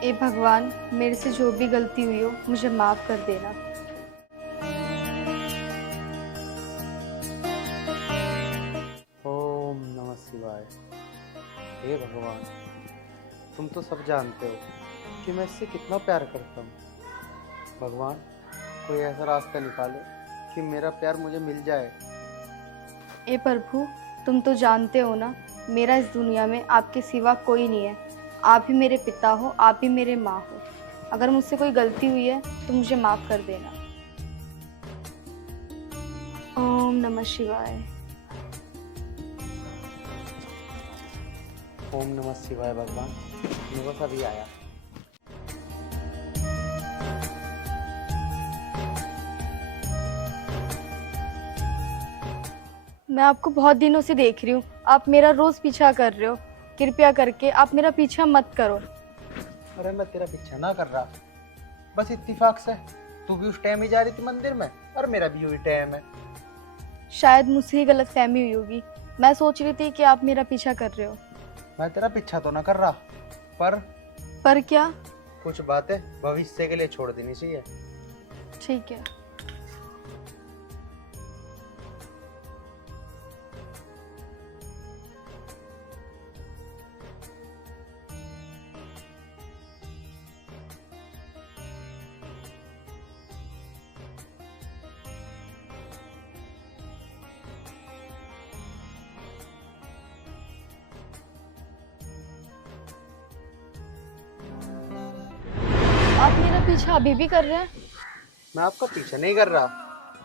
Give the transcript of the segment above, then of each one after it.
ए भगवान, मेरे से जो भी गलती हुई हो मुझे माफ कर देना। ओम नमः शिवाय। हे भगवान, तुम तो सब जानते हो कि मैं इससे कितना प्यार करता हूँ। भगवान, कोई ऐसा रास्ता निकालो कि मेरा प्यार मुझे मिल जाए। ए प्रभु, तुम तो जानते हो ना, मेरा इस दुनिया में आपके सिवा कोई नहीं है। आप ही मेरे पिता हो, आप ही मेरे माँ हो। अगर मुझसे कोई गलती हुई है तो मुझे माफ कर देना। ओम नमः शिवाय। ओम नमः शिवाय। भगवान, मेरे को अभी आया। मैं आपको बहुत दिनों से देख रही हूँ, आप मेरा रोज पीछा कर रहे हो। कृपया करके आप मेरा पीछा मत करो। अरे मैं तेरा पीछा ना कर रहा, बस इत्तेफाक से तू भी उस टाइम ही जा रही थी मंदिर में और मेरा भी वही टाइम है। शायद मुझसे ही गलतफहमी हुई होगी। मैं सोच रही थी कि आप मेरा पीछा कर रहे हो। मैं तेरा पीछा तो ना कर रहा, पर क्या? कुछ बातें भविष्य के लिए छोड़ देनी चाहिए। ठीक है। आप मेरा पीछा अभी भी कर रहे हैं? मैं आपका पीछा नहीं कर रहा,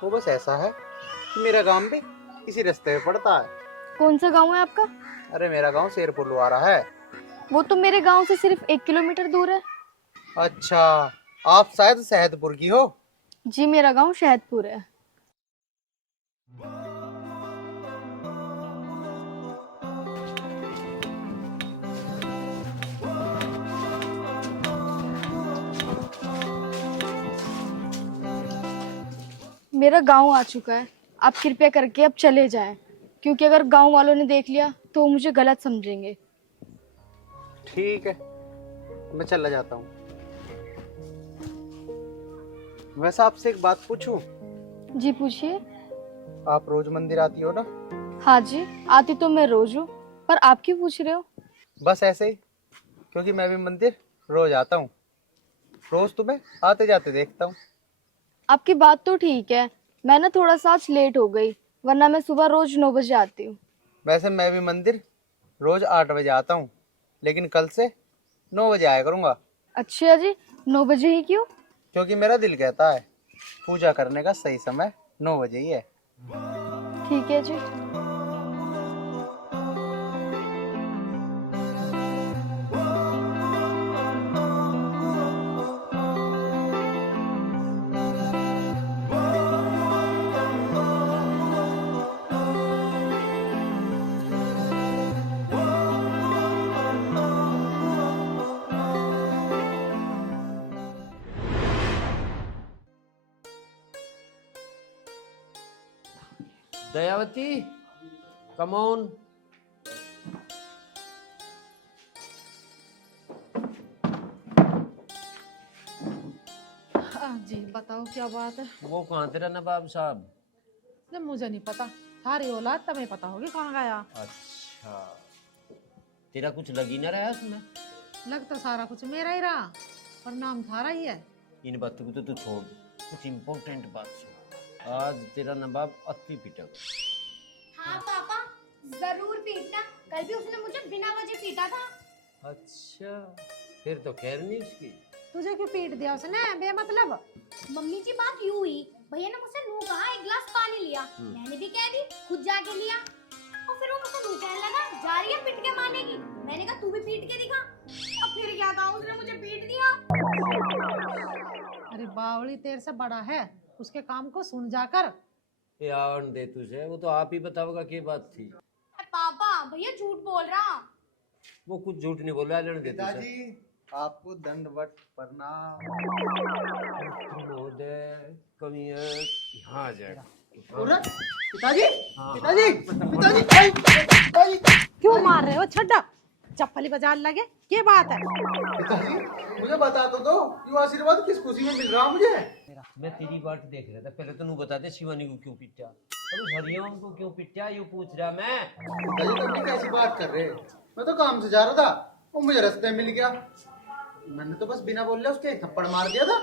वो बस ऐसा है कि मेरा गांव भी इसी रास्ते पे पड़ता है। कौन सा गांव है आपका? अरे मेरा गांव शेरपुर लुआरा है। वो तो मेरे गांव से सिर्फ 1 किलोमीटर दूर है। अच्छा, आप शायद शहदपुर की हो। जी, मेरा गांव शहदपुर है। मेरा गांव आ चुका है। आप कृपया करके अब चले जाएं, क्योंकि अगर गांव वालों ने देख लिया तो वो मुझे गलत समझेंगे। ठीक है, मैं चला जाता हूँ। वैसे आपसे एक बात पूछूं? जी पूछिए। आप रोज मंदिर आती हो ना? हाँ जी, आती तो मैं रोज हूँ, पर आप क्यों पूछ रहे हो? बस ऐसे ही, क्योंकि मैं भी मंदिर रोज आता हूँ, रोज तुम्हें आते जाते देखता हूँ। आपकी बात तो ठीक है, मैं ना थोड़ा सा आज लेट हो गई, वरना मैं सुबह रोज 9 बजे आती हूँ। वैसे मैं भी मंदिर रोज 8 बजे आता हूँ, लेकिन कल से 9 बजे आया करूँगा, अच्छा जी, 9 बजे ही क्यों? क्योंकि मेरा दिल कहता है पूजा करने का सही समय 9 बजे ही है। ठीक है जी। Dayawati, come on. जी बताओ क्या बात है। वो कहाँ तेरा नवाब साहब? नहीं, मुझे नहीं पता, थारी औलाद तुम्हें पता होगी कहाँ गया। अच्छा, तेरा कुछ लग ही ना रहा है उसमें। लग तो सारा कुछ मेरा ही रहा, पर नाम थारा ही है। इन बातों को तो तू छोड़, कुछ इम्पोर्टेंट बात सुन। आज तेरा नवाब अति पिटेगा। हाँ पापा, जरूर पीटना। कल भी उसने मुझे बिना वजह पीटा था। अच्छा, फिर तो खैर नहीं उसकी। तुझे क्यों पीट दिया उसने बेमतलब? मम्मी जी बात यूं हुई, भैया ने मुझसे नू कहा, एक गिलास पानी लिया। मैंने भी कह दी, खुद जाके लिया। और फिर वो मुझसे नू कहने लगा, जा रही है पिट के मानेगी। मैंने कहा तू भी पीट के दिखा। अब फिर क्या था, उसने मुझे पीट दिया। अरे बावली तेरे से बड़ा है, उसके काम को सुन जाकर। यार दे तुझे, वो तो आप ही बताओगा क्या बात थी। पापा भैया झूठ बोल रहा। वो कुछ झूठ नहीं बोल रहा, लड़ दे तुझे। पिताजी आपको दंडवत प्रणाम। महोदय कमी है, यहाँ आ जाएगा। पिताजी हाँ। पिताजी पिताजी पिताजी क्यों मार रहे हो? छड्डा चप्पल ही बाजार लगे, क्या बात है? पिताजी मुझे बता तो दो, क्यों आशीर्वाद किस खुशी में मिल रहा मुझे? मैं तेरी बात देख रहा था, पहले तो नू बता दे शिवानी को क्यों पिटा और उस हरिओम को क्यों पिटा, ये पूछ रहा मैं। पिताजी तुम भी कैसी बात कर रहे हो? मैं तो काम से जा रहा था, वो मुझे रास्ते में मिल गया। मैंने तो बस बिना बोले उसके एक थप्पड़ मार दिया था।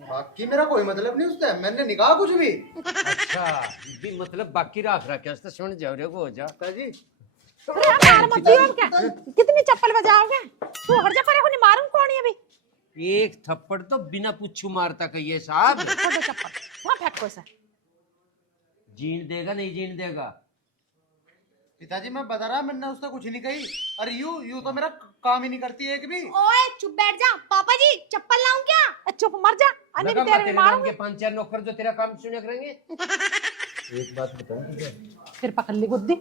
बाकी मेरा कोई मतलब नहीं उससे, मैंने नहीं कहा कुछ भी। अच्छा, भी मतलब बाकी रख रहा क्या तो सुन जाओ रे को हो जा। पिताजी अरे मार मत दियो क्या? कितनी चप्पल बजाओगे? तू हट जा, पर को नहीं मारूं कौन है अभी? एक थप्पड़ तो बिना पूछू मारता कहिए साहब। छोड़ो चप्पल, वहां फेंको इसे। जीन देगा नहीं जीन देगा? पिताजी मैं बता रहा, मैंने उससे कुछ नहीं कही। अरे यू तो मेरा काम ही नहीं करती एक भी। ओए चुप बैठ जा। पापा जी चप्पल लाऊं क्या? चुप मर जा, अन्य भी तेरे में मारूंगी। के 5-4 नौकर जो तेरा काम सुने करेंगे। एक बात बताऊं तुझे, फिर पकड़ ली गुद्दी।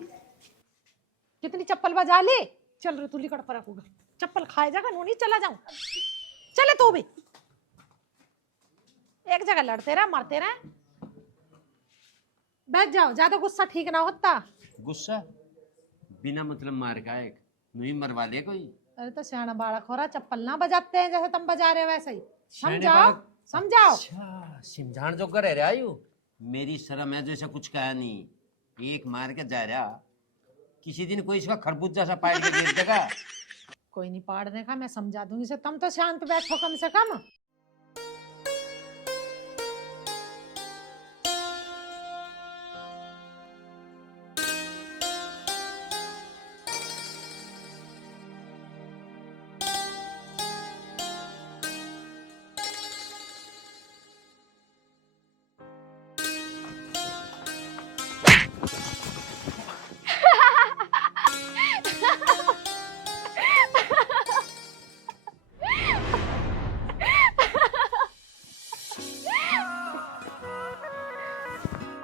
कितनी चप्पल बजा ली? चल रे तू लिकड़ पर रखूगा, चप्पल खाए जाकर नूनी चला जाऊं। चले तू भी, एक जगह लड़ते रहे मरते रहे। बैठ जाओ, ज्यादा गुस्सा ठीक ना होता। गुस्सा बिना मतलब मार का एक नहीं मरवा ले कोई। अरे तो सियाना बालक हो रहा, चप्पल ना बजाते हैं जैसे तुम बजा रहे हो वैसे ही। सियाने समझाओ बालक? समझाओ। अच्छा, सिमझान जो कर रहे आयु, मेरी शर्म है जो ऐसा कुछ कहा नहीं। एक मार के जा रहा, किसी दिन कोई इसका खरबूजा सा पाड़ के गिर देगा। कोई नहीं पाड़ने का, मैं समझा दूंगी से। तुम तो शांत बैठो कम से कम।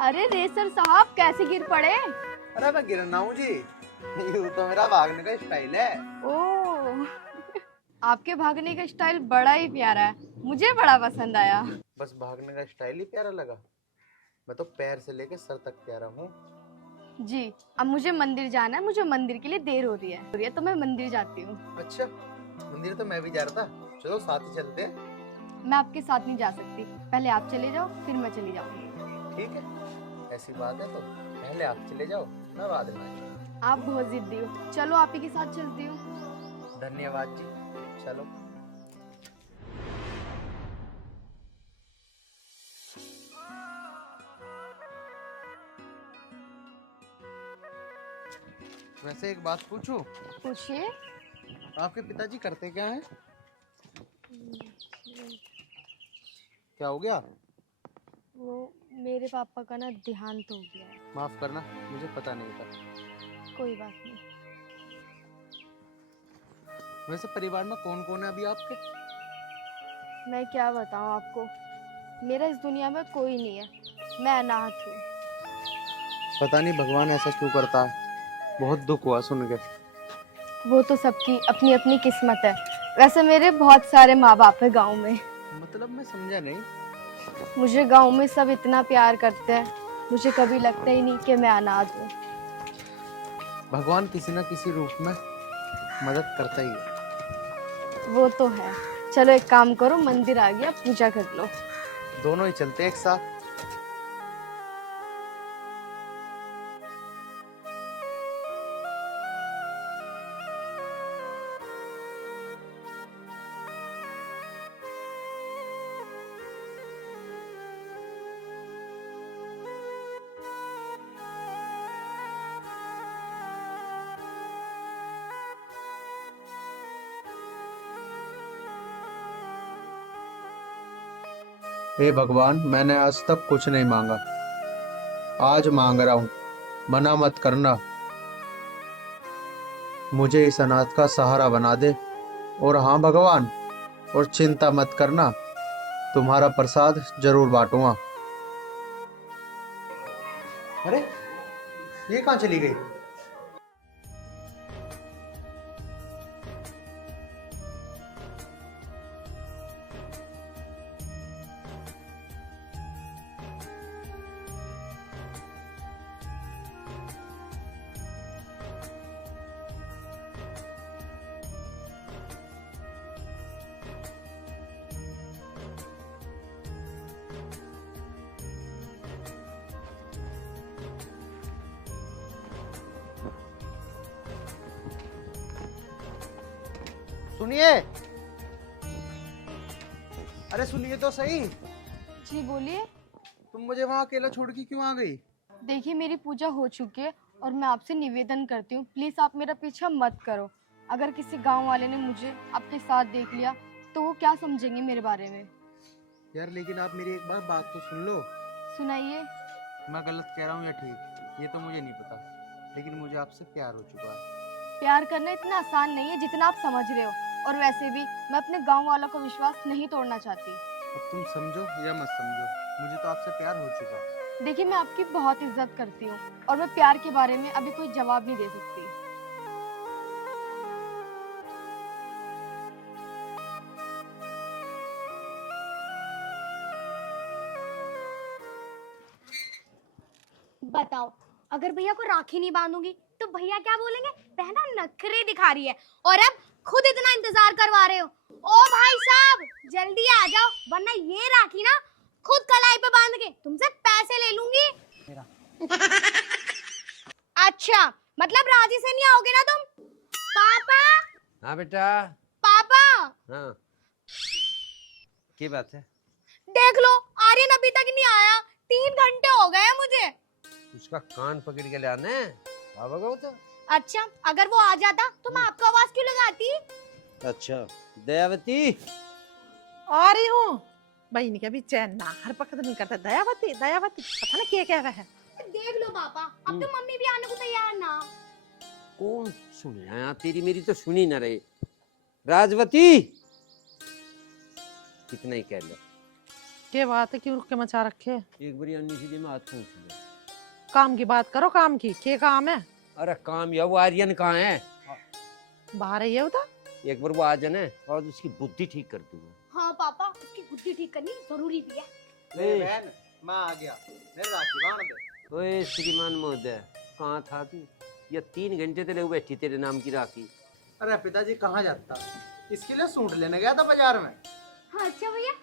अरे रेसर साहब कैसे गिर पड़े? अरे मैं गिरना हूँ जी, यू तो मेरा भागने का स्टाइल है। ओह, आपके भागने का स्टाइल बड़ा ही प्यारा है, मुझे बड़ा पसंद आया। बस भागने का स्टाइल ही प्यारा लगा? मैं तो पैर से लेके सर तक प्यारा हूँ। जी, अब मुझे मंदिर जाना है, मुझे मंदिर के लिए देर हो रही है तो मैं मंदिर जाती हूँ। अच्छा, मंदिर तो मैं भी जा रहा था, चलो साथ ही चलते हैं। मैं आपके साथ नहीं जा सकती, पहले आप चले जाओ फिर मैं चली जाऊंगी। ठीक है, ऐसी बात है तो पहले आप चले जाओ, मैं बाद में आऊंगा। आप बहुत जिद्दी हो, चलो आप ही के साथ चलती हूँ। धन्यवाद जी, चलो। वैसे एक बात पूछूं, पूछिए। आपके पिताजी करते क्या हैं? क्या हो गया? वो मेरे पापा का ना देहांत हो गया है। माफ करना, मुझे पता नहीं था। कोई बात नहीं। वैसे परिवार में कौन कौन है अभी आपके? मैं क्या बताऊँ आपको, मेरा इस दुनिया में कोई नहीं है, मैं अनाथ हूँ। पता नहीं भगवान ऐसा क्यों करता है, बहुत दुख हुआ सुन के। वो तो सबकी अपनी अपनी किस्मत है। वैसे मेरे बहुत सारे माँ बाप है गांव में। मतलब मैं समझा नहीं। मुझे गांव में सब इतना प्यार करते हैं, मुझे कभी लगता ही नहीं कि मैं अनाथ हूँ। भगवान किसी न किसी रूप में मदद करता ही है। वो तो है। चलो एक काम करो, मंदिर आ गया, पूजा कर लो। दोनों ही चलते एक साथ। हे भगवान, मैंने आज तक कुछ नहीं मांगा, आज मांग रहा हूँ, मना मत करना। मुझे इस अनाथ का सहारा बना दे। और हाँ भगवान, और चिंता मत करना, तुम्हारा प्रसाद जरूर बांटूंगा। अरे ये कहाँ चली गई? सुनिए, अरे सुनिए तो सही। जी बोलिए। तुम मुझे वहाँ अकेला छोड़ के क्यों आ गई? देखिए मेरी पूजा हो चुकी है और मैं आपसे निवेदन करती हूँ, प्लीज आप मेरा पीछा मत करो। अगर किसी गांव वाले ने मुझे आपके साथ देख लिया तो वो क्या समझेंगे मेरे बारे में? यार लेकिन आप मेरी एक बार बात तो सुन लो। सुनाइए। मैं गलत कह रहा हूँ या ठीक, ये तो मुझे नहीं पता, लेकिन मुझे आपसे प्यार हो चुका है। प्यार करना इतना आसान नहीं है जितना आप समझ रहे हो, और वैसे भी मैं अपने गांव वालों का विश्वास नहीं तोड़ना चाहती। अब तुम समझो या मत समझो, मुझे तो आपसे प्यार हो चुका है। देखिए मैं आपकी बहुत इज्जत करती हूँ और मैं प्यार के बारे में अभी कोई जवाब नहीं दे सकती। बताओ, अगर भैया को राखी नहीं बांधूंगी तो भैया क्या बोलेंगे? बहना नखरे दिखा रही है, और अब खुद इतना इंतजार करवा रहे हो। ओ भाई साहब, जल्दी आ जाओ, वरना ये राखी ना खुद कलाई पे बांध के तुमसे पैसे ले लूंगी। अच्छा, मतलब राजी से नहीं आओगे ना तुम? पापा, हाँ बेटा। पापा, हाँ, क्या बात है? देख लो, आर्यन अभी तक नहीं आया, 3 घंटे हो गए हैं मुझे। उसका कान पकड़ के लाने बाबा को तो। अच्छा, अगर वो आ जाता तो मैं आपको आवाज क्यों लगाती? अच्छा दयावती, आ रही हूँ। बहन के अभी चैन ना हर वक्त नहीं करता। दयावती दयावती, पता नहीं क्या कह रहा है। देख लो पापा, अब तो मम्मी भी आने को तैयार ना। कौन सुने यहाँ? तेरी मेरी तो सुनी ना रहे। राजवती, कितना ही कह लो। क्या बात है, क्यों रुक के मचा रखे? एक बारी अन्नी सीधे में हाथ पूछ ले। काम की बात करो, काम की। क्या काम है? अरे काम या वो आर्यन कहाँ है? बाहर है ये बता। एक बार वो आ जाने और उसकी बुद्धि ठीक कर दूंगा। हाँ पापा, उसकी बुद्धि ठीक करनी जरूरी भी है। बहन, मैं आ गया, मेरे राखी बांध दे। ओए श्रीमान महोदय, कहाँ था तू? ये 3 घंटे तेरे बैठी तेरे नाम की राखी। अरे पिताजी कहाँ जाता, इसके लिए सूट लेने गया था बाजार में। हाँ, अच्छा भैया।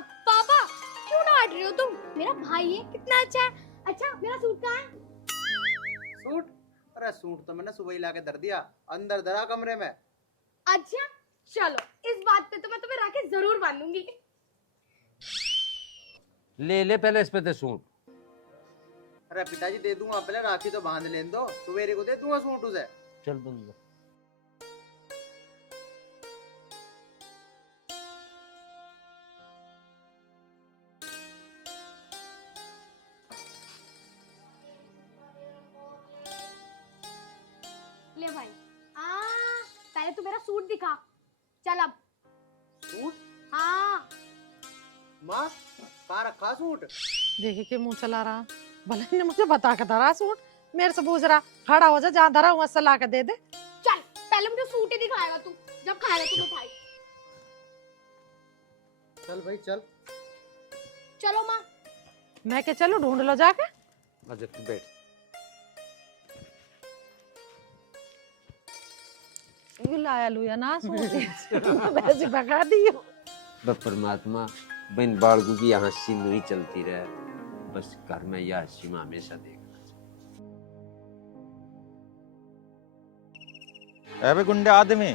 पापा क्यों डांट रहे हो तुम? मेरा भाई है, कितना अच्छा है। अच्छा, मेरा सूट कहाँ है? सूट? अरे सूट तो मैंने सुबह ही लाके धर दिया, अंदर धरा कमरे में। अच्छा चलो, इस बात पे तो मैं तुम्हें राखी जरूर बांधूंगी। ले ले पहले इस पे ते सूट। अरे पिताजी दे दूंगा, पहले राखी तो बांध लेने दो, सवेरे को दे दूंगा सूट उसे। चल बंद। ले भाई, पहले तू मेरा सूट दिखा। चल अब। सूट? हाँ। माँ, कहाँ रखा सूट? देखे के मुंह चला रहा। भले ने मुझे बता के धरा सूट, मेरे से पूछ रहा। खड़ा हो जा, जहाँ धरा वहां से ला के दे दे। चल, पहले मुझे सूट ही दिखाएगा तू, जब खाएगा तू मिठाई। चल भाई चल। चलो माँ। मैं क्या चलूं? ढूंढ लो जाके। अच्छा तू बैठ। ये लाया लुया ना सूट। वैसे भगा दी हो। बस परमात्मा बिन बाड़गू की यहाँ हंसी नहीं चलती रहे, बस घर में यह हंसी में हमेशा देखना। अबे गुंडे आदमी,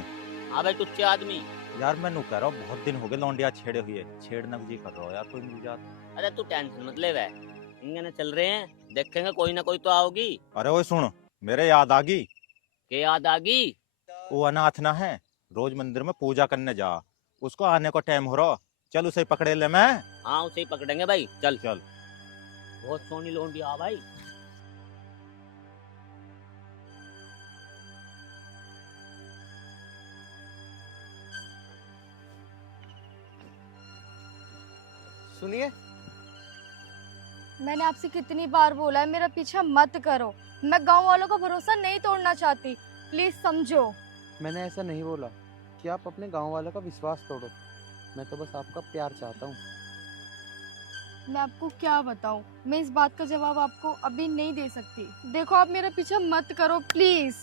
हाँ भाई, टुच्चे आदमी। यार मैं नु कह रहा हूँ, बहुत दिन हो गए लौंडिया छेड़े हुए, छेड़ना जी कर रहा हो यार, कोई मिल जाता। अरे तू टेंशन मत ले, वह इंगने चल रहे हैं, देखेंगे कोई ना कोई तो आओगी। अरे वो सुन, मेरे याद आ गई। के याद आ गई? वो अनाथ ना है, रोज मंदिर में पूजा करने जा, उसको आने को टाइम हो रहा, चल उसे पकड़े ले मैं। हाँ उसे ही पकड़ेंगे भाई, चल चल। बहुत सोनी लोंडी आ भाई। सुनिए, मैंने आपसे कितनी बार बोला है मेरा पीछा मत करो। मैं गांव वालों का भरोसा नहीं तोड़ना चाहती, प्लीज समझो। मैंने ऐसा नहीं बोला कि आप अपने गांव वालों का विश्वास तोड़ो। मैं तो बस आपका प्यार चाहता हूँ। मैं आपको क्या बताऊं, मैं इस बात का जवाब आपको अभी नहीं दे सकती। देखो आप मेरा पीछा मत करो प्लीज।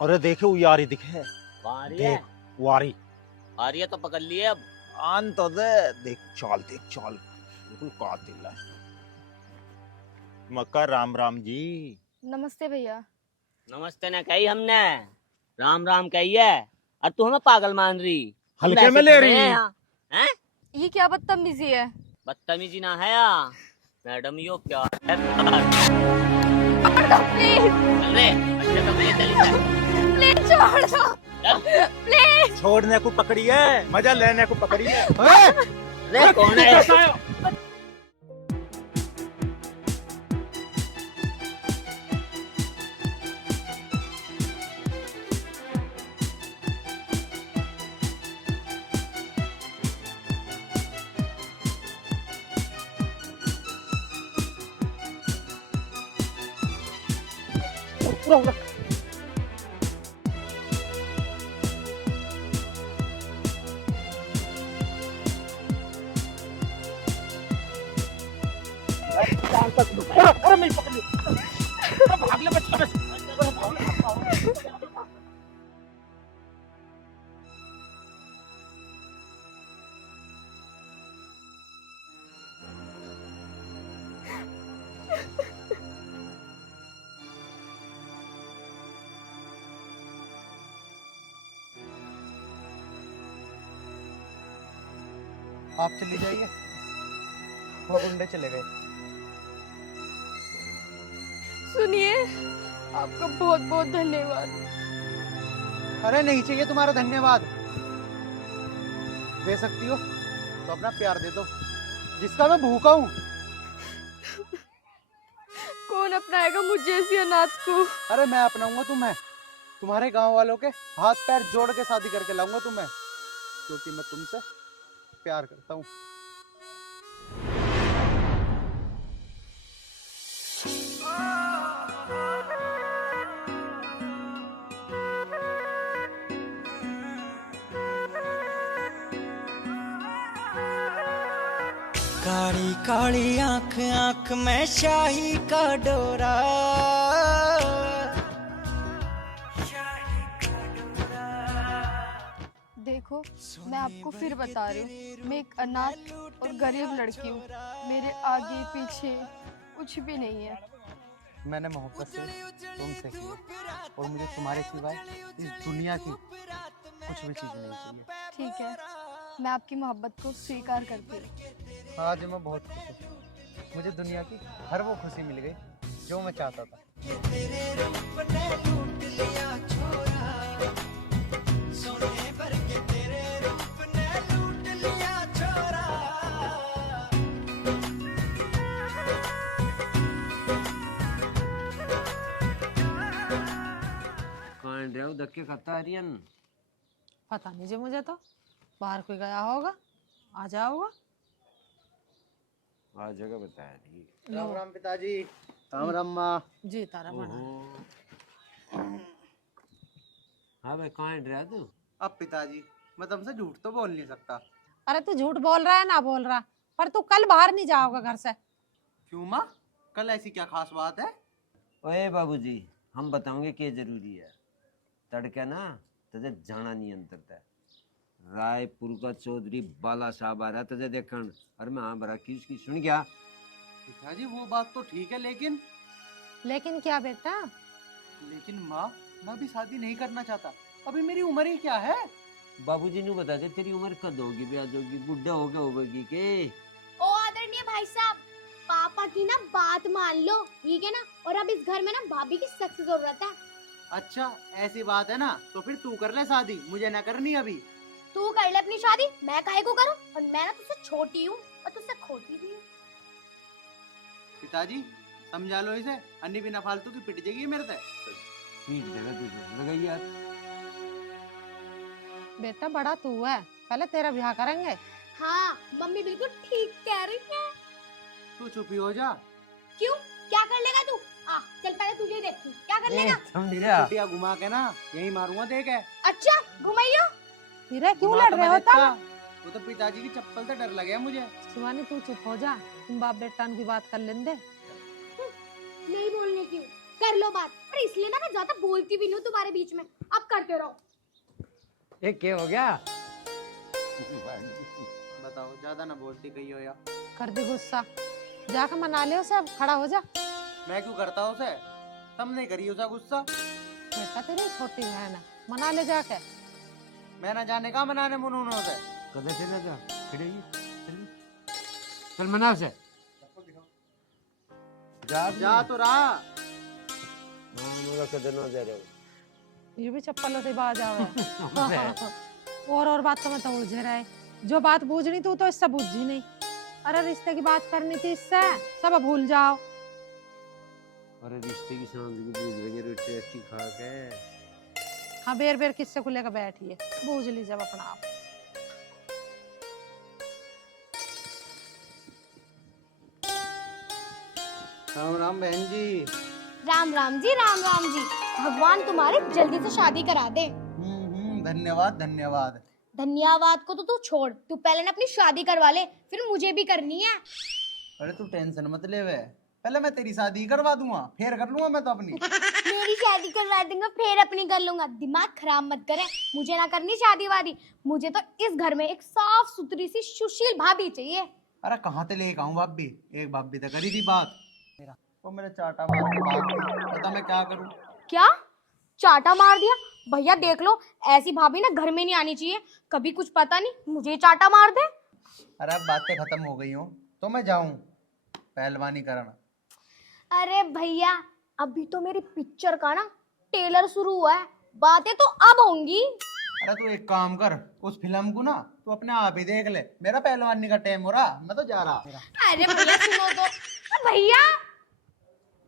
अरे देखे वो यारी दिखे। वहाँ आ रही है, देख वारी आ रही है तो पकड़ लिए अब। आन तो दे। देख चाल बिल्कुल कातिल है। मक्का राम राम जी। नमस्ते भैया। नमस्ते न कही हमने, राम राम कही है। और तू हमें पागल मान रही, हम हल्के ऐसे में ले खड़े रही। हैं यहाँ। हैं? ये क्या बदतमीजी है? बदतमीजी ना है यहाँ मैडम, यो प्यार है प्यार। प्लीज चल रे, अच्छे से ले चली जा। प्लीज छोड़ दो प्लीज। छोड़ने को पकड़ी है, मजा लेने को पकड़ी है। रे कौन है? आप चली जाइए, वो गुंडे चले गए। सुनिए, आपका बहुत बहुत धन्यवाद। अरे नहीं चाहिए तुम्हारा धन्यवाद। दे सकती हो तो अपना प्यार दे दो, जिसका मैं भूखा हूँ। कौन अपनाएगा मुझ जैसी अनाथ को? अरे मैं अपनाऊंगा तुम्हें। तुम्हारे गांव वालों के हाथ पैर जोड़ के शादी करके लाऊंगा तुम्हें, क्योंकि मैं तुमसे प्यार करता हूँ। काली काली आंख आंख में शाही का डोरा। देखो, मैं आपको फिर बता रही हूँ, मैं एक अनाथ और गरीब लड़की हूँ। मेरे आगे पीछे कुछ भी नहीं है। मैंने मोहब्बत से तुमसे किया और मुझे तुम्हारे सिवाय इस दुनिया की कुछ भी चीज नहीं चाहिए। ठीक है, मैं आपकी मोहब्बत को स्वीकार करती हूँ। आज मैं बहुत खुश हूँ। मुझे दुनिया की हर वो खुशी मिल गई जो मैं चाहता था। कहाँ रहे हो, धक्के खाता आर्यन? पता नहीं जी, मुझे तो बाहर कोई गया होगा, आ जाओगा। आ जगह बताया नहीं। राम राम पिताजी। राम राम माँ। जी तारा बना। हाँ भाई, कहाँ रहा तू? अब पिताजी, मैं तुमसे झूठ तो बोल नहीं सकता। अरे तू झूठ बोल रहा है ना बोल रहा, पर तू कल बाहर नहीं जाओगा घर से। क्यों माँ? कल ऐसी क्या खास बात है? ओए बाबूजी, हम बताओगे क्या जरूरी है। तड़के ना तुझे जाना नहीं अंतरता। रायपुर का चौधरी बाला साहब आ रहा तुझे देखन, और मैं हाँ बरा की उसकी सुन गया। पिताजी वो बात तो ठीक है, लेकिन लेकिन क्या बेटा? लेकिन माँ, मैं भी शादी नहीं करना चाहता। अभी मेरी उम्र ही क्या है? बाबूजी ने बता दे तेरी उम्र कद होगी, ब्याज होगी, बुढ़ा हो गया होगी के? ओ आदरणीय भाई साहब, पापा की ना बात मान लो, ठीक है ना। और अब इस घर में ना भाभी की सख्त जरूरत है। अच्छा ऐसी बात है ना, तो फिर तू कर ले शादी, मुझे ना करनी अभी। तू कर ले अपनी शादी, मैं काहे को करूं? और मैं ना तुझसे छोटी हूँ और तुझसे खोटी भी हूँ। पिताजी समझा लो इसे, अन्नी बिना फालतू की पिट जाएगी मेरे से। पीट देगा तुझे, लगाइए यार। बेटा बड़ा तू है, पहले तेरा ब्याह करेंगे। हाँ मम्मी बिल्कुल ठीक कह रही है। तू चुपी हो जा। क्यों, क्या कर लेगा तू? आ चल पहले तुझे देखती हूँ, क्या कर लेगा? समझ रहा? छुट्टियां घुमा के ना यही मारूंगा, देख है। अच्छा घुमाइयो। हीरे क्यों घुमा लड़ तो रहे मैं हो देखता, तुम? वो तो पिताजी की चप्पल से डर लगे मुझे। शिवानी तू चुप हो जा, तुम बाप बेटा की बात कर लेंगे। नहीं बोलने की, कर लो बात। और इसलिए ना मैं ज्यादा बोलती भी नहीं हूँ तुम्हारे बीच में, अब करते रहो। ये क्या हो गया? बताओ, ज्यादा ना बोलती कही हो या। कर दे गुस्सा, जाकर मना ले उसे, अब खड़ा हो जा। मैं क्यों करता हूँ उसे? तुम नहीं करी उसे गुस्सा। बेटा तेरी छोटी बहन है, मना ले जाके। मैं ना जाने का मनाने मुनूनों से। कदे चला जा, खड़े ही चल, चल मना से। जा तो रहा। हाँ मगर कदे ना दे रहे हो। ये भी चप्पलों से बाज आवे। और बात तो मत उलझे रहे, जो बात बूझनी तू तो इससे बूझी नहीं। अरे रिश्ते की बात करनी थी इससे, सब भूल जाओ। अरे रिश्ते की शांति की बूझ लेंगे, रोटी अच्छी खा के। हाँ बेर बेर किससे को लेकर बैठिए, बूझ लीजिए अब अपना आप। राम राम बहन जी। राम राम जी, राम राम जी। भगवान तुम्हारी जल्दी से शादी करा दे। धन्यवाद धन्यवाद। धन्यवाद को तो तू छोड़, तू पहले ना अपनी शादी करवा ले, फिर मुझे भी करनी है। अरे तू टेंशन मत ले वे, पहले मैं तेरी शादी करवा दूंगा, फिर कर लूंगा मैं तो अपनी। मेरी शादी करवा दूंगा फिर अपनी कर लूंगा। दिमाग खराब मत करे, मुझे ना करनी शादी वादी। मुझे तो इस घर में एक साफ सुथरी सी सुशील भाभी चाहिए। अरे कहाँ से लेके आऊं भाभी? एक भाभी तो करी थी बात, वो मेरे चाटा मार के भाग गई। बता मैं क्या करूं? क्या चाटा मार दिया? भैया देख लो, ऐसी भाभी ना घर में नहीं आनी चाहिए। कभी कुछ पता नहीं मुझे चाटा मार दे। अरे अब बातें खत्म हो गई हो तो मैं जाऊं पहलवानी करना। अरे भैया अभी तो मेरी पिक्चर का ना ट्रेलर शुरू हुआ है, बातें तो अब होंगी। अरे तू एक काम कर, उस फिल्म को ना तू अपने आप ही देख ले, मेरा पहलवानी का टाइम हो रहा, मैं तो जा रहा। अरे भैया सुनो तो। भैया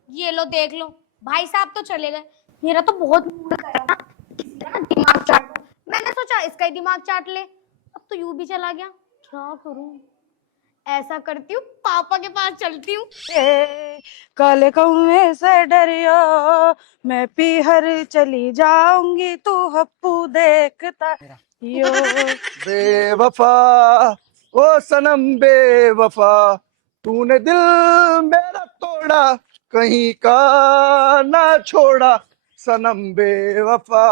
ये लो देख लो, भाई साहब तो चले गए। मेरा तो बहुत मूड कर रहा था किसी का ना दिमाग चाट लूं। मैंने सोचा इसका ही दिमाग चाट ले, अब तो यूं भी चला गया। क्या करूं? ऐसा करती हूँ, पापा के पास चलती हूँ। काले कौए से डरियो, मैं पीहर चली जाऊंगी, तू हप्पू देखता यो। बेवफा ओ सनम बेवफा, तूने दिल मेरा तोड़ा, कहीं का ना छोड़ा सनम बेवफा।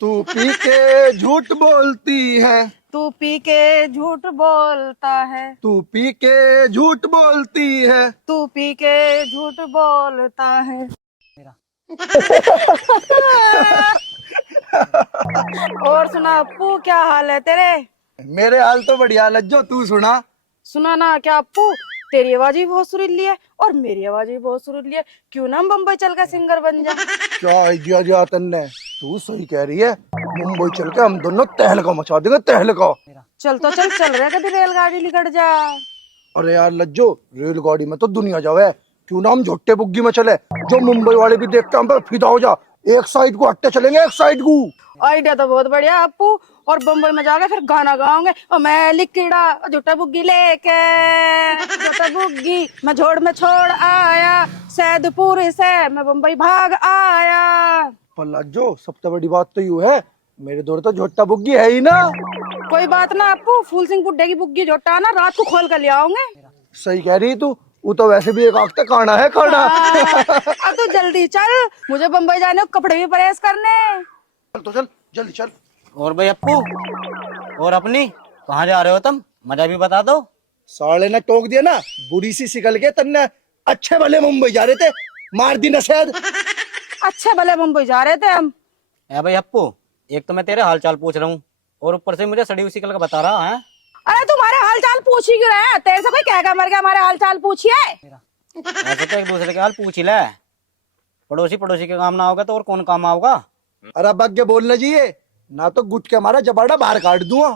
तू पी के झूठ बोलती है, तू पी के झूठ बोलता है, तू पी के झूठ बोलती है, तू पी के झूठ बोलता है। और सुना अप्पू, क्या हाल है तेरे? मेरे हाल तो बढ़िया लज्जो, तू सुना। सुना ना क्या अप्पू, तेरी आवाज भी बहुत सुरीली है और मेरी आवाज भी बहुत सुरीली है, क्यों ना हम बम्बई चल कर सिंगर बन जा। क्या आइडिया दिया तन्ने, तू सही कह रही है, मुंबई चल के हम दोनों तहलका मचा देंगे, तहलका। चल तो चल रहे कभी रेलगाड़ी निकट जा। अरे यार लज्जो, रेलगाड़ी में तो दुनिया जावे, क्यों ना हम झोटे बुग्गी में चले, जो मुंबई वाले भी देख के हम पर फिदा हो जा। एक साइड को हट्टे चलेंगे, एक साइड को। आइडिया तो बहुत बढ़िया अप्पू, और बम्बई में जाके फिर गाना गाओगे, और मैं लिकड़ा झूठा बुग्गी लेके, झूठा बुग्गी मैं झोड़ में छोड़ आया, सैदपुर से मैं बम्बई भाग आया। पर लज्जो सबसे बड़ी बात तो यूं है, मेरे दौर तो झोटा बुग्गी है ही ना। कोई बात ना अप्पू, फूल सिंह बुड्ढे की बुग्गी झोटा ना रात को खोल कर ले आओगे। सही कह रही तू, वो तो वैसे भी एक आख तक खाना है खाना। अब तो जल्दी चल, मुझे बम्बई जाने को कपड़े भी प्रेस करने। चल तो चल, जल्दी चल। और भाई अप्पू, और अपनी कहाँ जा रहे हो तुम? मजा भी बता दो। साले ने टोक दिया ना, बुरी सी सिकल के तन्ने अच्छे भले मुंबई जा रहे थे, मार दी नशेद। अच्छे भले मुंबई जा रहे थे हम। ए भाई अप्पू, एक तो मैं तेरे हाल चाल पूछ रहा हूँ और ऊपर से मुझे सड़ी हुई सिकल का बता रहा है। अरे तुम्हारे हाल चाल पूछ ही क्यों रहे हैं? तेरे से कोई कहेगा मर गया हमारे हाल चाल पूछिए। ऐसे तो एक दूसरे के हाल पूछ ही ले। पड़ोसी पड़ोसी के काम ना होगा तो और कौन काम आओगा? अरे अब आगे बोलना चाहिए ना तो गुट के हमारा जबाड़ा बाहर काट दूंगा।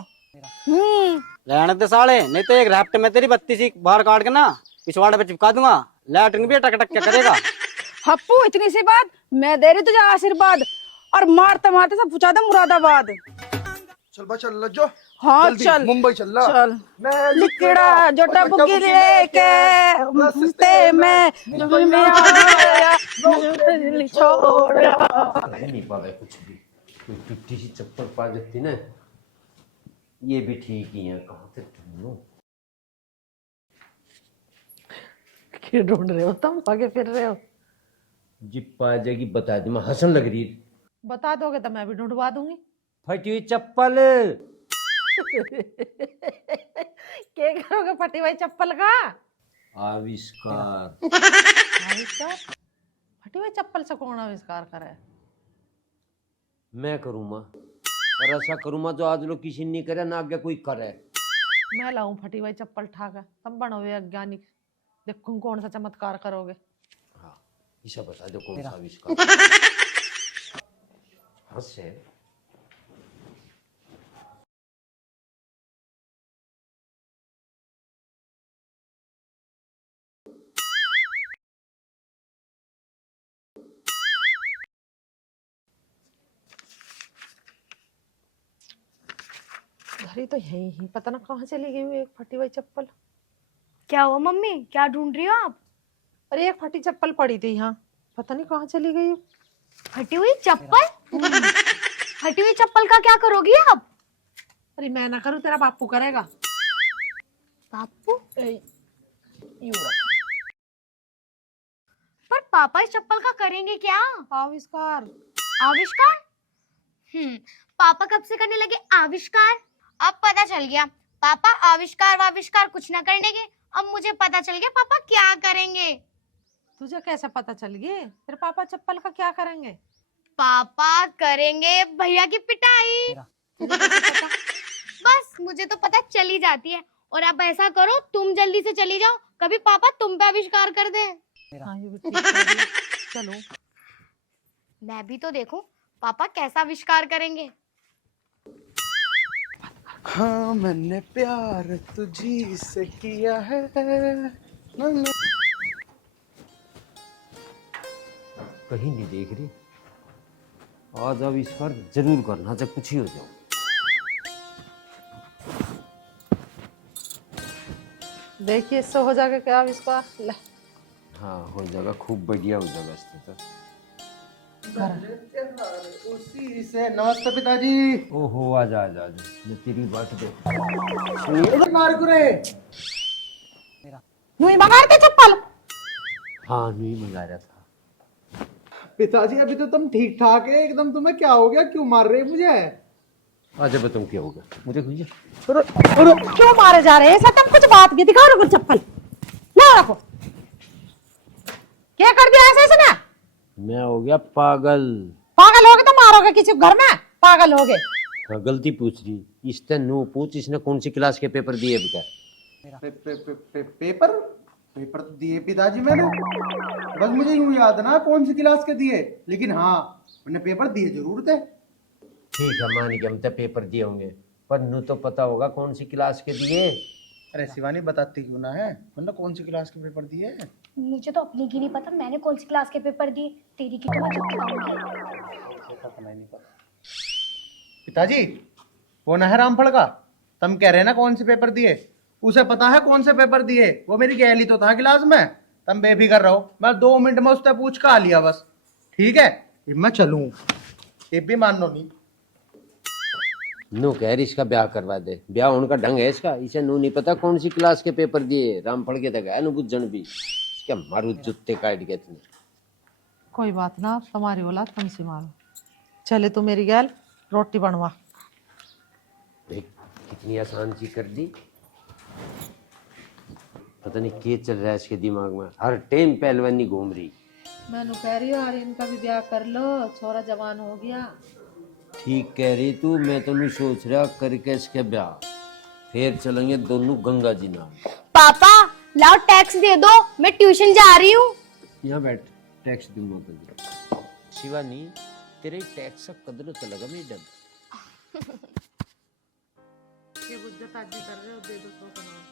रहने दे साले, नहीं तो एक रैप्ट में तेरी 32 बाहर काट के ना पिछवाड़े पे चिपका दूंगा। लैट्रिन भी टक टक क्या करेगा? हप्पू इतनी सी बात मैं दे रही तुझे आशीर्वाद, और मारते मारते सब पूछा था मुरादाबाद। चल बा चल लज्जो। हाँ जल्दी, चल मुंबई चल रहा। चल। मैं लिकड़ा जोटा बुग्गी लेके मुझसे मैं जब मैं आया मुझे छोड़ा। नहीं पावे कुछ भी, कोई टूटी सी चप्पल पा जाती ना, ये भी ठीक ही है। कहाँ से ढूंढूं? क्यों ढूंढ रहे हो तुम? आगे फिर रहे हो? जी पा जाएगी बता दी, मैं हंसन लग रही है। बता दोगे तो मैं भी ढूंढवा दूंगी। फटी हुई चप्पल। क्या करोगे फटी हुई चप्पल का? आविष्कार। आविष्कार? फटी हुई चप्पल से कौन आविष्कार करे? मैं करूँगा, और ऐसा करूँगा जो आज लोग किसी ने नहीं करे ना आगे कोई करे। मैं लाऊं फटी हुई चप्पल ठाकर, तब बनोगे वैज्ञानिक। देखूं कौन सा चमत्कार करोगे। हाँ, इसे बता दो कौन सा आविष्कार। हंसे। घड़ी तो यही ही, पता ना कहाँ चली गई हुई एक फटी हुई चप्पल। क्या हुआ मम्मी, क्या ढूंढ रही हो आप? अरे एक फटी चप्पल पड़ी थी यहाँ, पता नहीं कहाँ चली गई। फटी हुई चप्पल? फटी हुई चप्पल का क्या करोगी आप? अरे मैं ना करूँ, तेरा बापू करेगा। बापू? यूं रख। पर पापा इस चप्पल का करेंगे क्या? आविष्कार। आविष्कार? पापा कब से करने लगे आविष्कार? अब पता चल गया पापा आविष्कार वाविष्कार कुछ ना करने के। अब मुझे पता चल गया पापा क्या करेंगे। तुझे कैसे पता चल गया? तेरे पापा चप्पल का क्या करेंगे? पापा करेंगे भैया की पिटाई। बस मुझे तो पता चल ही जाती है। और अब ऐसा करो तुम जल्दी से चली जाओ, कभी पापा तुम पे आविष्कार कर दे। हाँ, ये भी ठीक है। चलो मैं भी तो देखूं पापा कैसा आविष्कार करेंगे। हाँ मैंने प्यार तुझी से किया है ना ना। कहीं नहीं देख रही, आज आविष्कार जरूर करना, चाहे कुछ ही हो जाओ। देखिए इससे हो जाएगा क्या आविष्कार? ले हाँ हो जाएगा, खूब बढ़िया हो जाएगा इससे तो। उसी से। नमस्ते पिताजी। ओहो आजा आजा आजा, मैं तेरी बात देख। सुनिए मार कुरे। नुई मंगाते चप्पल। हाँ नहीं मंगा रहा था। पिताजी अभी तो तुम ठीक ठाक है एकदम, तुम्हें क्या हो गया, क्यों मार रहे मुझे? आजा बताऊँ क्या होगा मुझे कुछ। क्यों मारे जा रहे हैं? ऐसा तब कुछ बात की, दिखाओ ना कुछ चप्पल। ला रखो। क्या कर दिया ऐसे इसने? मैं हो गया पागल। पागल हो गए तो मारोगे किसी घर में? पागल हो गए। हाँ गलती पूछ रही, इससे नो पूछ, इसने कौन सी क्लास के पेपर दिए बता। पेपर पेपर तो दिए पिताजी मैंने, बस मुझे यूं याद ना कौन सी क्लास के दिए, लेकिन हाँ मैंने पेपर दिए जरूर थे। ठीक है मान गया, हम तो पेपर दिए होंगे, पर नू तो पता होगा कौन सी क्लास के दिए। अरे शिवानी बताती क्यों ना है, मैंने कौन सी क्लास के पेपर दिए हैं? मुझे तो अपनी की नहीं पता मैंने कौन सी क्लास के पेपर दिए, तेरी की तो मैं जब बताऊंगी। पिताजी वो ना है रामफल का, तुम कह रहे हैं ना कौन से पेपर दिए, उसे पता है कौन से पेपर दिए, वो मेरी गैली तो था क्लास में। तुम बेफिक्र रहो, मैं 2 मिनट में उससे पूछ कर आ लिया बस। ठीक है मैं चलूं, ये भी मान लो नहीं। नू कह रही इसका ब्याह करवा दे, ब्याह होने का ढंग है इसका, इसे नू नहीं पता कौन सी क्लास के पेपर दिए। रामफल के तक है नु बुझन भी, क्या मारू जुत्ते काट गए तुमने। कोई बात ना, तुम्हारी औलाद तुमसे मारो। चले तू मेरी गैल रोटी बनवा। देख कितनी आसान चीज कर दी, पता नहीं क्या चल रहा है इसके दिमाग में, हर टाइम पहलवानी घूम रही। मैंने कह रही हूँ इनका भी ब्याह कर लो, छोरा जवान हो गया। ठीक कह रही तू, मैं तो नहीं सोच रहा करके इसके ब्याह। फिर चलेंगे दोनों गंगा जी नाम। पापा लाओ टैक्स दे दो, मैं ट्यूशन जा रही हूँ। यहाँ बैठ, टैक्स दूंगा तुझे। शिवानी, तेरे टैक्स का कदर तो लगा मैडम। ये बुद्ध ताजी कर रहे हो, दे दो तो बनाओ।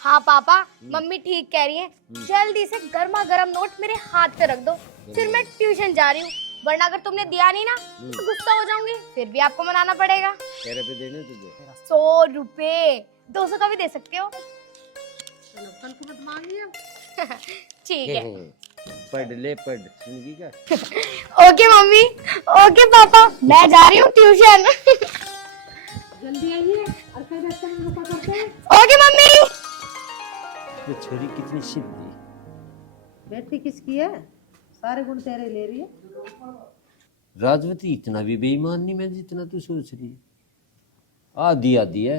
हाँ पापा, मम्मी ठीक कह रही है। जल्दी से गर्मा गर्म नोट मेरे हाथ पे रख दो, फिर मैं ट्यूशन जा रही हूँ। वरना अगर तुमने दिया नहीं ना तो गुस्सा हो जाऊंगी, फिर भी आपको मनाना पड़ेगा। कह रहे पे देने तुझे 100 रुपए, 200 का भी दे सकते हो। चलो कल को मत मांगिए। ठीक है। पढ़ ले, पढ़ सुनगी क्या? ओके मम्मी, ओके पापा, मैं जा रही हूँ ट्यूशन। जल्दी आइए और फिर रास्ते में रुका करते हैं। Okay mummy. ये छोरी कितनी सीधी। बेटी किसकी है? सारे गुण तेरे ले रही है। राजवती इतना भी बेईमान नहीं मैं जितना तू सोच रही है। आधी आधी है,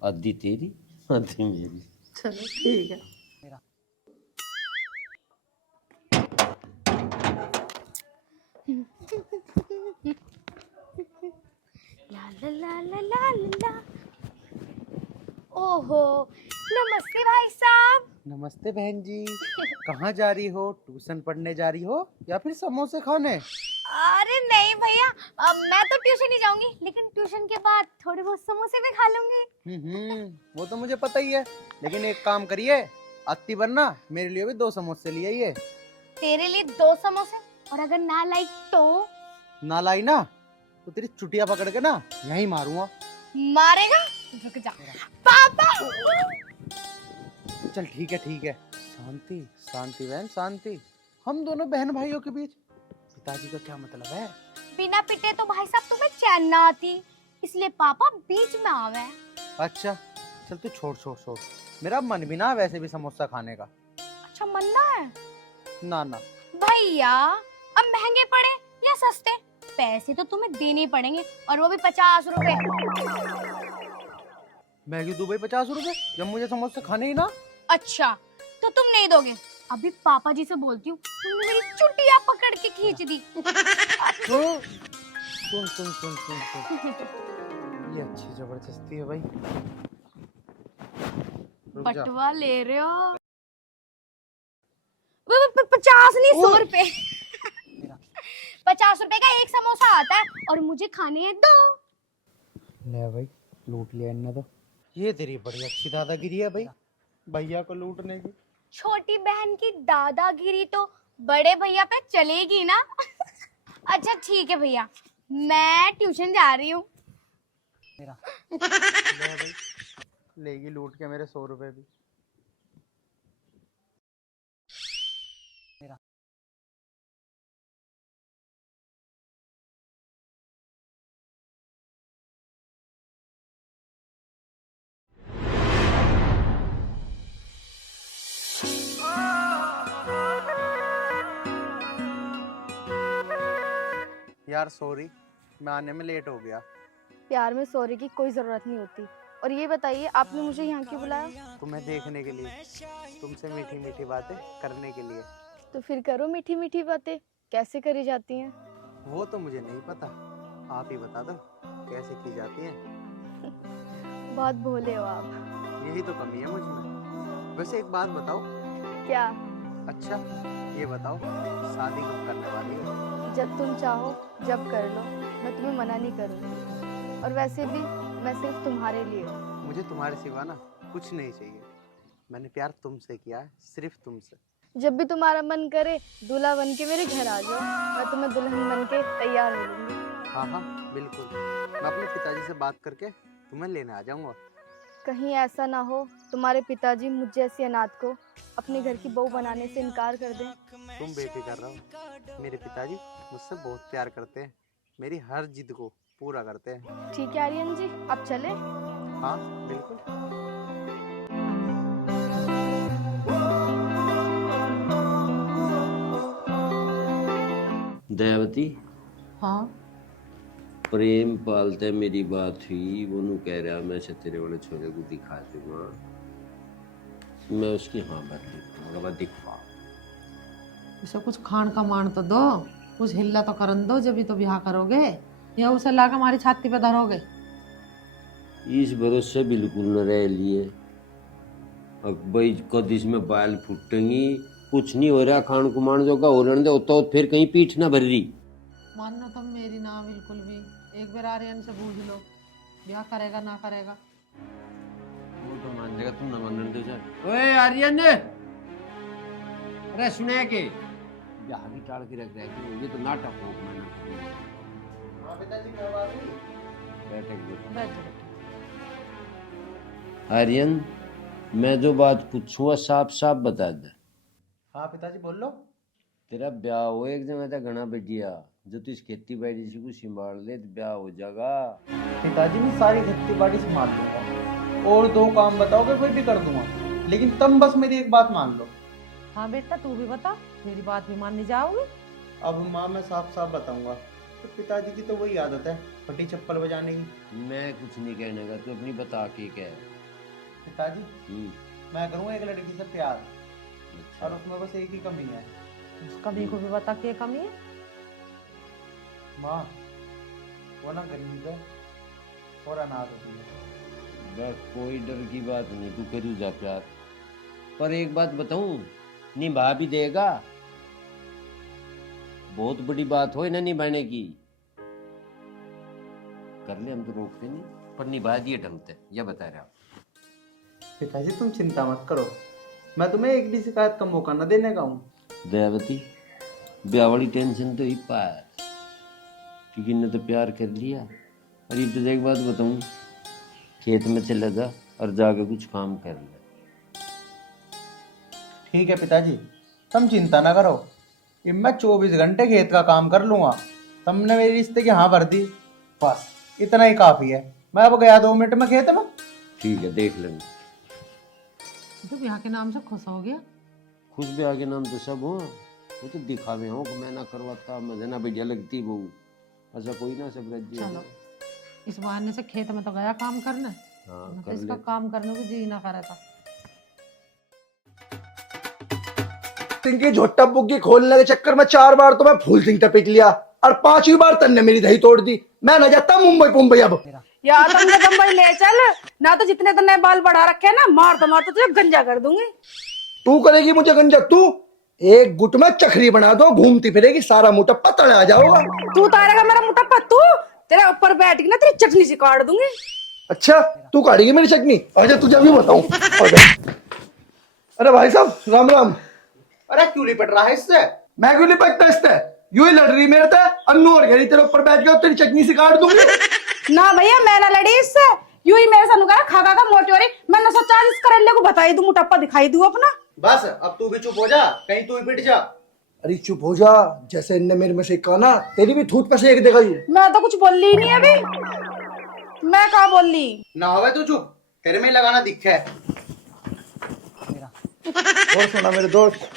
आधी तेरी आधी मेरी। चलो ठीक है। ला ला ला ला ला ला। ओहो, नमस्ते भाई साहब। नमस्ते बहन जी। कहाँ जा रही हो? ट्यूशन पढ़ने जा रही हो या फिर समोसे खाने? अरे नहीं भैया, मैं तो ट्यूशन ही जाऊंगी, लेकिन ट्यूशन के बाद थोड़े बहुत समोसे भी खा लूंगी। वो तो मुझे पता ही है, लेकिन एक काम करिए, अत्ती बनना मेरे लिए भी 2 समोसे ले आइए। तेरे लिए 2 समोसे, और अगर ना लाइक तो? ना लाई ना तो तेरी चुटिया पकड़ के ना यहीं मारूंगा। मारेगा? रुक जा पापा। चल ठीक है ठीक है। शांति शांति बहन शांति। हम दोनों बहन भाइयों के बीच पिताजी का क्या मतलब है? बिना पिटे तो भाई साहब तुम्हें चैन ना आती, इसलिए पापा बीच में आवे। अच्छा चल तू छोड़ छोड़ छोड़, मेरा मन भी ना वैसे भी समोसा खाने का। अच्छा मनना है? ना ना भैया अब महंगे पड़े या सस्ते, पैसे तो तुम्हें देने ही पड़ेंगे, और वो भी 50 रुपए। मैगी दुबई 50 रुपए जब मुझे समोसे खाने ही ना। अच्छा तो तुम नहीं दोगे? अभी पापा जी से बोलती हूँ, तुमने मेरी चुटिया पकड़ के खींच दी। सुन सुन सुन सुन सुन, ये अच्छी जबरदस्ती है भाई। रुक जा। बटवा ले रहे हो? 50 नहीं 100 रुपए। 50 रुपए का एक समोसा आता है, और मुझे खाने हैं 2। ले भाई लूट लिया इन्हें तो। ये तेरी बड़ी अच्छी दादागिरी है भाई, भैया को लूटने की। छोटी बहन की दादागिरी तो बड़े भैया पे चलेगी ना। अच्छा ठीक है भैया, मैं ट्यूशन जा रही हूँ। ले भाई, लेगी लूट के मेरे 100 रुपए भी। यार सॉरी, मैं आने में लेट हो गया। प्यार में सॉरी की कोई ज़रूरत नहीं होती। और ये बताइए, आपने मुझे यहाँ क्यों बुलाया? तुम्हें देखने के लिए, तुमसे मीठी मीठी बातें करने के लिए। तो फिर करो मीठी मीठी बातें। कैसे करी जाती हैं? वो तो मुझे नहीं पता, आप ही बता दो कैसे की जाती है। बहुत भोले हो आप। यही तो कमी है मुझ में। वैसे एक बात बताओ। क्या? अच्छा ये बताओ, शादी कब करने वाली हो? जब तुम चाहो जब कर लो, मैं तुम्हें मना नहीं करूँगी। और वैसे भी मैं सिर्फ तुम्हारे लिए हूँ। मुझे तुम्हारे सिवा ना कुछ नहीं चाहिए। मैंने प्यार तुमसे किया है, सिर्फ तुमसे। जब भी तुम्हारा मन करे दूल्हा बन के मेरे घर आ जाओ, मैं तुम्हें दुल्हन बन के तैयार मिलूंगी। हाँ हाँ बिल्कुल, मैं अपने पिताजी से बात करके तुम्हें लेने आ जाऊंगा। कहीं ऐसा ना हो तुम्हारे पिताजी मुझ जैसी अनाथ को अपने घर की बहू बनाने से इनकार कर दें। तुम बेफिक्र रहो, मेरे पिताजी मुझसे बहुत प्यार करते हैं, मेरी हर जिद को पूरा करते हैं। ठीक है आर्यन जी, अब चले? हाँ बिल्कुल। दयावती, हाँ प्रेम पालते मेरी बात हुई, वो नू कह रहा मैं से तेरे वाले छोरे को दिखा दूंगा। मैं उसकी हाँ भर ली, दिखवा। इसे कुछ खान का मान तो दो, कुछ हिल्ला तो करन दो, जब भी तो ब्याह करोगे, या उसे लाकर हमारी छाती पे धरोगे। इस भरोसे बिल्कुल न रह लिए। अब भाई कद इसमें बाल फुटेंगी, कुछ नहीं हो रहा, खान कुमान जो का हो दे तो फिर कहीं पीठ ना भर रही। मानो तुम मेरी ना बिल्कुल भी, एक बार आर्यन से पूछ लो ब्याह करेगा ना करेगा। वो तो मान जाएगा, तुम ना मानने दो सर। ओए आर्यन, अरे सुने के ब्याह की टाल के रख रहा है, ये तो नाटक हो मैंने। हाँ पिताजी क्या बात है? बैठे बैठ जाओ। आर्यन, मैं जो बात पूछूंगा साफ साफ बता दे। हाँ पिताजी बोल लो। तेरा ब्याह हो एक जगह था घना बढ़िया, जो तू इस खेती बाड़ी से कुछ संभाल ले तो ब्याह हो जाएगा। पिताजी मैं सारी खेती बाड़ी संभाल लूंगा और 2 काम बताओगे वो भी कर दूंगा, लेकिन तुम बस मेरी एक बात मान लो। हाँ बेटा तू भी बता, मेरी बात भी मानने जाओगे? अब माँ मैं साफ साफ बताऊंगा, तो पिताजी की तो वही आदत है फटी चप्पल बजाने की। मैं कुछ नहीं कहने का, तू अपनी बता के कह। पिताजी मैं करूँगा एक लड़की से प्यार, अच्छा। और उसमें बस एक ही कमी है। उस कमी को भी बता के कमी है। माँ वो ना गरीब है और अनाथ होती है। बस कोई डर की बात नहीं, तू करू जा प्यार। पर एक बात बताऊं, निभा भी देगा। बहुत बड़ी बात हो ना निभाने की, कर ले, हम तो रोकते नहीं, पर निभा दिए ढंग से, यह बता रहा। पिताजी तुम चिंता मत करो, मैं तुम्हें एक भी शिकायत का मौका न देने का हूँ। दयावती, ब्याह वाली टेंशन तो ही पास, क्योंकि ने तो प्यार कर लिया। और ये तुझे एक बात बताऊं, खेत में चला जा और जाके कुछ काम कर ले। ठीक है पिताजी, तुम चिंता ना करो, ये मैं 24 घंटे खेत का काम कर लूंगा। तुमने मेरे रिश्ते की हाँ भर दी, बस इतना ही काफी है। मैं अब गया 2 मिनट में खेत में। ठीक है, देख लेंगे। तो ब्याह के नाम से खुश हो गया? खुश ब्याह के नाम तो सब हो, वो तो दिखावे हो कि मैं ना करवाता, मुझे ना बढ़िया लगती वो, ऐसा कोई ना, सब रज्जी। चलो इस बहाने से खेत में तो गया काम करने। हाँ तो कर इसका ले। काम करने को जी ना करे था। इनकी झोटा बुग्गी खोलने के चक्कर में 4 बार तो मैं फूल सिंह टपक लिया, और 5वीं बार तन्ने मेरी दही तोड़ दी। मैं न जाता मुंबई अब। या तो मुझे बम्बई ले चल, ना तो जितने तन्ने बाल बढ़ा रखे हैं ना, मार तो तुझे गंजा कर दूंगी। तू करेगी मुझे गंजा? तू एक गुट में चखरी बना दो, घूमती फिरेगी, सारा मुटप्पा तड़े आ जाओगा। तू तारेगा मेरा मुटप्पा, तू तेरे ऊपर बैठ के ना तेरी चटनी सी काट दूंगी। अच्छा तू काटेगी मेरी चटनी? अच्छा तुझे भी बताऊं। अरे भाई साहब राम राम। अरे क्यों लिपट रहा है इससे? मैं क्यों लिपटता इससे? यूं ही लड़ रही मेरे से, अन्नू और घेरी तेरे ऊपर बैठ गया, तेरी चटनी से काट दूंगी। ना भैया मैं ना लड़ी इससे, यूं ही मेरे साथ खा खा मोटी हो रही। मैंने सोचा इस करेले को बताई दूं, मुटप्पा दिखाई दूं अपना। बस अब तू भी चुप हो जा, कहीं तू ही पिट जा। अरे चुप हो जा, जैसे इनने मेरे में से कहा ना, तेरी भी थूत पे से एक देगा ये। मैं तो कुछ बोल ही नहीं अभी। मैं कहा बोल ली ना होवे तू चुप, तेरे में ही लगाना दिख है। और सुना मेरे दोस्त,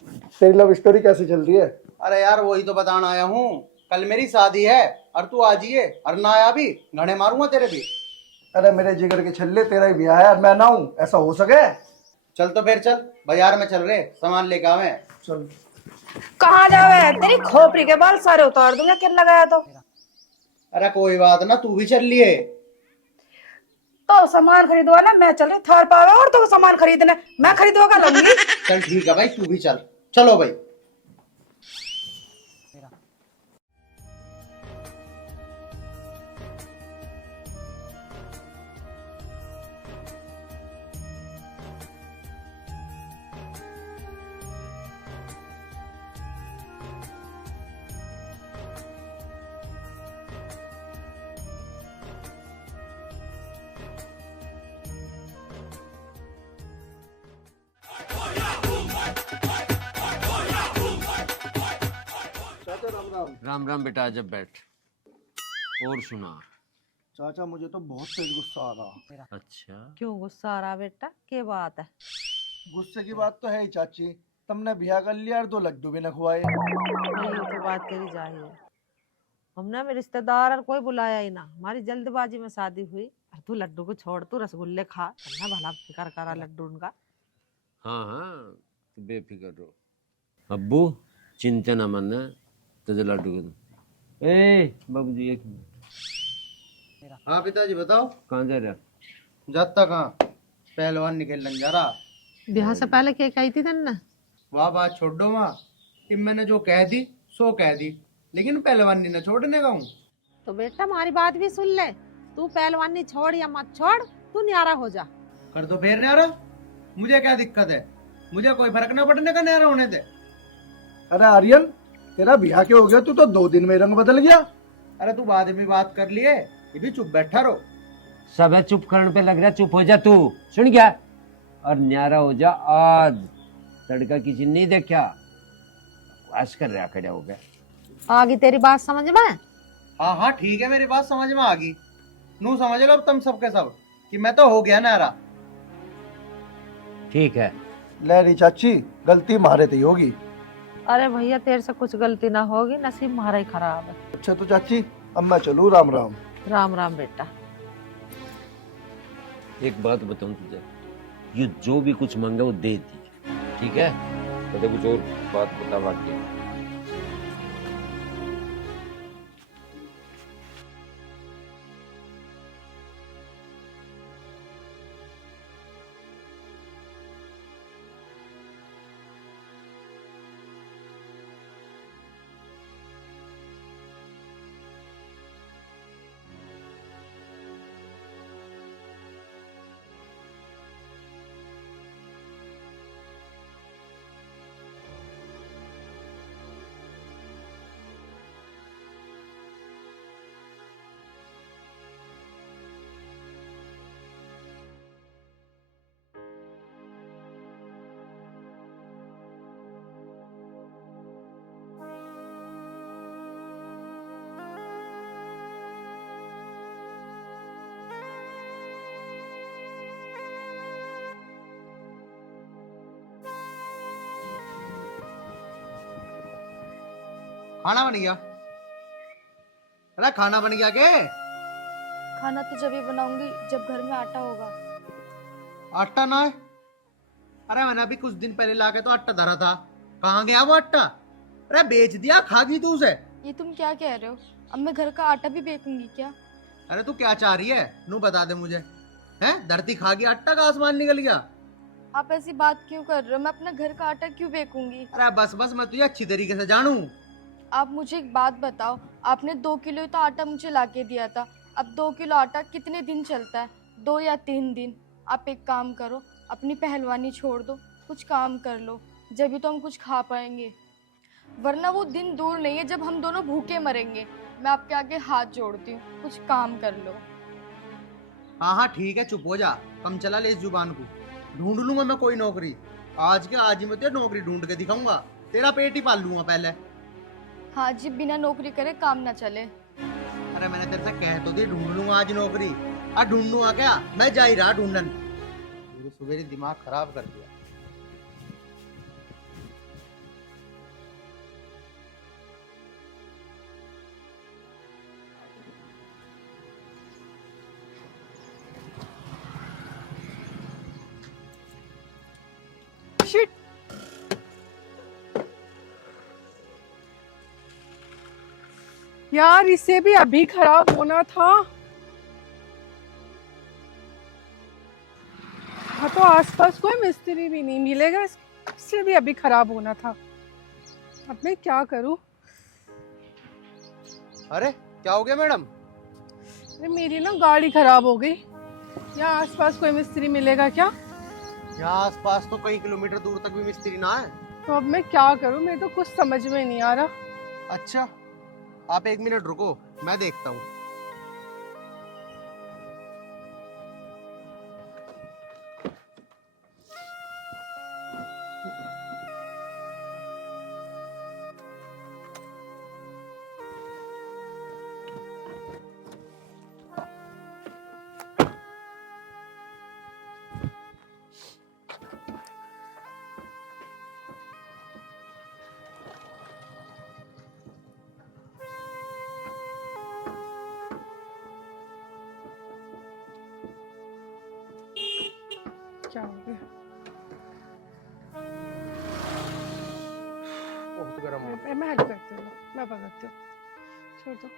तेरी लव स्टोरी कैसी चल रही है? अरे यार वही तो बताना आया हूँ, कल मेरी शादी है और तू आ जाइए, और ना आया भी घड़े मारूंगा तेरे भी। अरे मेरे जिगर के छल्ले, तेरा ही ब्याह है और मैं ना हूँ, ऐसा हो सके? चल तो फिर चल, बाजार में चल रहे, सामान लेके आवे। चल। कहाँ जावे? तेरी खोपड़ी के बाल सारे उतार दूंगा, किन लगाया तो। अरे कोई बात ना, तू भी चल लिए। तो सामान खरीदवा ना, मैं चल रही थार पावे, और तो सामान खरीदने मैं खरीदवा का लूंगी। चल ठीक है भाई, तू भी चल। चलो भाई। राम राम बेटा, आ जा बैठ। और सुना। चाचा मुझे तो बहुत तेज गुस्सा आ रहा। अच्छा क्यों गुस्सा आ रहा बेटा, क्या बात है? गुस्से की बात तो है ही चाची, तुमने ब्याह कर लिया और 2 लड्डू भी न खुआए। यही तो बात तेरी जाहिर है। हमने में रिश्तेदार और कोई बुलाया ही ना, हमारी जल्दबाजी में शादी हुई। और तू लड्डू को छोड़, तू रसगुल्ले खा, अन्ना भला फिकर करा लड्डू उनका। हाँ हाँ, तू बेफिक्र रहो। अब्बू चिंता न मन, तुझे लड्डू के दूं। ए बाबूजी एक मिनट। हाँ पिताजी बताओ। कहाँ जा रहा? जाता कहाँ, पहलवान निकल जा रहा। ब्याह से पहले क्या कही थी तन्ने? वाह बात छोड़ दो माँ, इन मैंने जो कह दी सो कह दी, लेकिन पहलवानी न छोड़ने का हूँ। तो बेटा हमारी बात भी सुन ले, तू पहलवानी छोड़ या मत छोड़, तू न्यारा हो जा। कर दो फिर न्यारा, मुझे क्या दिक्कत है, मुझे कोई फर्क ना पड़ने का न्यारा होने दे। अरे आर्यन, तेरा ब्याह क्यों हो गया? तू तो 2 दिन में रंग बदल गया। अरे तू बाद में बात कर लिए, ये भी चुप बैठा रहो। सब है चुप करने पे लग रहा है, चुप हो जा तू, सुन गया? और न्यारा हो जा आज, तड़का किसी नहीं देखा, वास कर रहा खड़ा हो गया। आगे तेरी बात समझ में? हाँ हाँ ठीक है, मेरी बात समझ में आ गई। नू समझ लो अब तुम सबके सब कि मैं तो हो गया न्यारा। ठीक है। लहरी चाची, गलती मारे थी होगी। अरे भैया तेरे से कुछ गलती ना होगी, नसीब हमारा ही खराब है। अच्छा तो चाची, अब मैं चलूँ, राम राम। राम राम बेटा। एक बात बताऊं तुझे, ये जो भी कुछ मांगे वो दे दी, ठीक है? तो कुछ और बात बता बाकी। खाना बन गया? अरे खाना बन गया के? खाना तो जब ही बनाऊंगी जब घर में आटा होगा। आटा ना है? अरे मैंने अभी कुछ दिन पहले लाके तो आटा धरा था, कहाँ गया वो आटा? अरे बेच दिया, खा गई तू उसे? ये तुम क्या कह रहे हो? अब मैं घर का आटा भी बेचूंगी क्या? अरे तू क्या चाह रही है, नू बता दे मुझे। हैं, धरती खा गई, आटा का आसमान निकल गया? आप ऐसी बात क्यों कर रहे हो? मैं अपना घर का आटा क्यों बेचूंगी? अरे बस बस, मैं तुझे अच्छी तरीके से जानू। आप मुझे एक बात बताओ, आपने 2 किलो ही तो आटा मुझे लाके दिया था। अब 2 किलो आटा कितने दिन चलता है? 2 या 3 दिन। आप एक काम करो, अपनी पहलवानी छोड़ दो, कुछ काम कर लो, जब भी तो हम कुछ खा पाएंगे, वरना वो दिन दूर नहीं है जब हम दोनों भूखे मरेंगे। मैं आपके आगे हाथ जोड़ती हूँ, कुछ काम कर लो। हाँ हाँ ठीक है, चुप हो जा, कम चला ले इस जुबान को। ढूंढ लूंगा मैं कोई नौकरी, आज के आज ही मैं तुझे नौकरी ढूंढ के दिखाऊंगा, तेरा पेट ही पाल लूंगा पहले। हाँ जी, बिना नौकरी करे काम ना चले। अरे मैंने तेरे से कह तो दी ढूंढ लूंगा आज नौकरी, आ ढूंढूंगा क्या? मैं जा ही रहा ढूंढन। पूरे सवेरे दिमाग खराब कर दिया। शिट, यार इसे भी अभी खराब होना था। हाँ तो आसपास कोई मिस्त्री भी नहीं मिलेगा, इससे भी अभी खराब होना था। अब मैं क्या करूं? अरे क्या हो गया मैडम? अरे मेरी ना गाड़ी खराब हो गई। यहाँ आसपास कोई मिस्त्री मिलेगा क्या? यहाँ आसपास तो कई किलोमीटर दूर तक भी मिस्त्री ना है। तो अब मैं क्या करूं? मेरे तो कुछ समझ में नहीं आ रहा। अच्छा, आप 1 मिनट रुको, मैं देखता हूँ। क्या हो गया? बहुत गर्म हो गया। मैं हेल्प करती हूँ, मैं पकड़ती हूँ। छोड़ दो।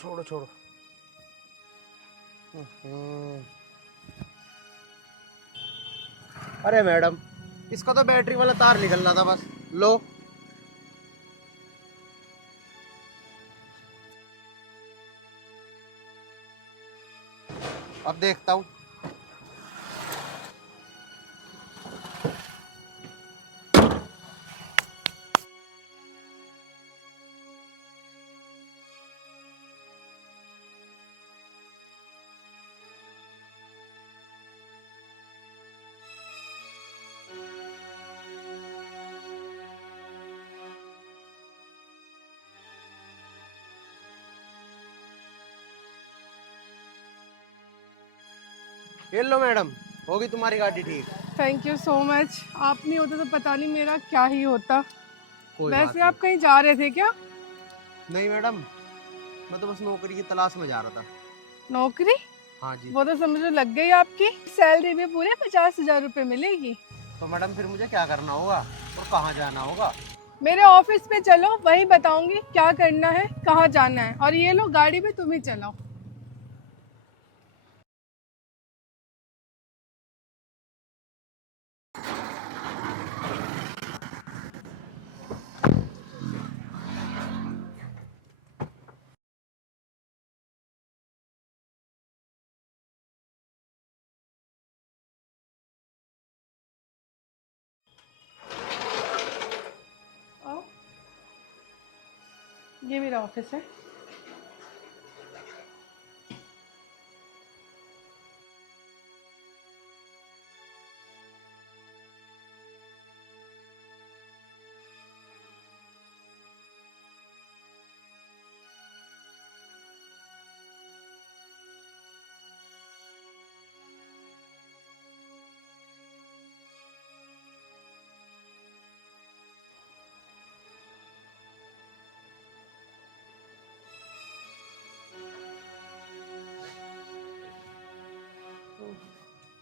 छोड़ो छोड़ो, अरे मैडम, इसका तो बैटरी वाला तार निकलना था बस। लो। अब देखता हूँ। ये लो मैडम, होगी तुम्हारी गाड़ी ठीक। Thank you so much. आप नहीं होते तो पता नहीं मेरा क्या ही होता। कोई बात वैसे आप कहीं जा रहे थे क्या? नहीं मैडम, मैं तो बस नौकरी की तलाश में जा रहा था। नौकरी? हाँ जी। वो तो समझो लग गई आपकी। सैलरी भी पूरे 50,000 रुपए मिलेगी। तो मैडम फिर मुझे क्या करना होगा और कहाँ जाना होगा? मेरे ऑफिस पे चलो, वहीं बताऊंगी क्या करना है, कहाँ जाना है। और ये लो गाड़ी भी तुम ही चलाओ। आओ। ये मेरा ऑफिस है।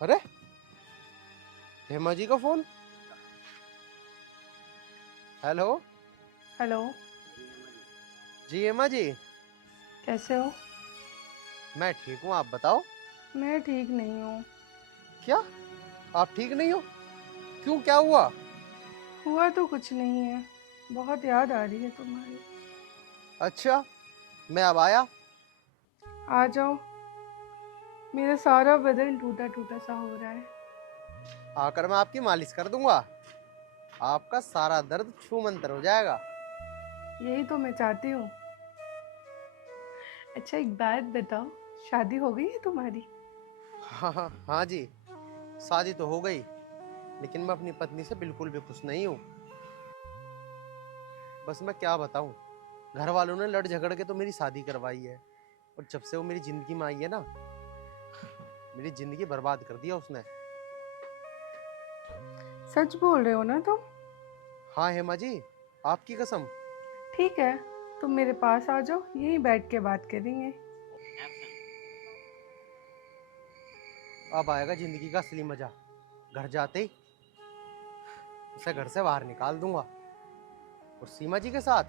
अरे, हेमा जी का फोन। हेलो। हेलो। जी हेमा जी। कैसे हो? मैं ठीक हूँ, आप बताओ। मैं ठीक नहीं हूँ। क्या? आप ठीक नहीं हो? क्यों, क्या हुआ? हुआ तो कुछ नहीं है, बहुत याद आ रही है तुम्हारी। अच्छा, मैं अब आया। आ जाओ। मेरा सारा बदन टूटा टूटा सा हो रहा है। आकर मैं आपकी मालिश कर दूंगा, आपका सारा दर्द छू मंतर हो जाएगा। यही तो मैं चाहती हूँ। अच्छा एक बात बताओ, शादी हो गई है तुम्हारी? हाँ जी, शादी तो हो गई, लेकिन मैं अपनी पत्नी से बिल्कुल भी खुश नहीं हूँ। बस मैं क्या बताऊं, घर वालों ने लड़ झगड़ के तो मेरी शादी करवाई है, और जब से वो मेरी जिंदगी में आई है ना, मेरी जिंदगी बर्बाद कर दिया उसने। सच बोल रहे हो ना तुम? हाँ हेमा जी, आपकी कसम। ठीक है, तुम मेरे पास आ जाओ, यहीं बैठ के बात करेंगे। अब आएगा जिंदगी का असली मजा। घर जाते ही उसे घर से बाहर निकाल दूंगा, और सीमा जी के साथ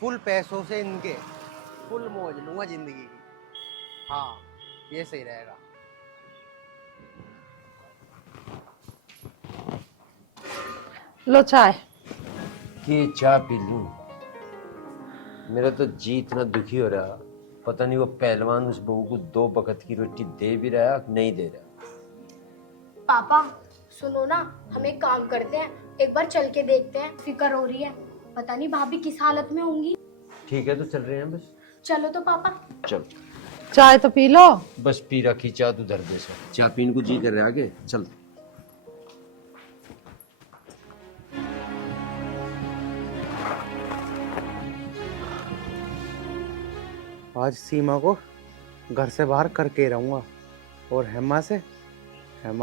फुल पैसों से इनके फुल मौज लूंगा जिंदगी की। हाँ, ये सही रहेगा। लो चाय। कि चाय पी लूं? मेरा तो जी इतना दुखी हो रहा, पता नहीं वो पहलवान उस बहू को 2 वक्त की रोटी दे भी रहा है नहीं दे रहा। पापा सुनो ना, हम एक काम करते हैं, एक बार चल के देखते हैं। फिक्र हो रही है, पता नहीं भाभी किस हालत में होंगी। ठीक है, तो चल रहे हैं बस। चलो तो पापा। चल। चाय तो पी लो। बस पी रखी चाय, तू धर दे सर। चाय पीने को जी कर रहा है आगे, चल। आज सीमा को घर से बाहर करके रहूंगा, और हेमा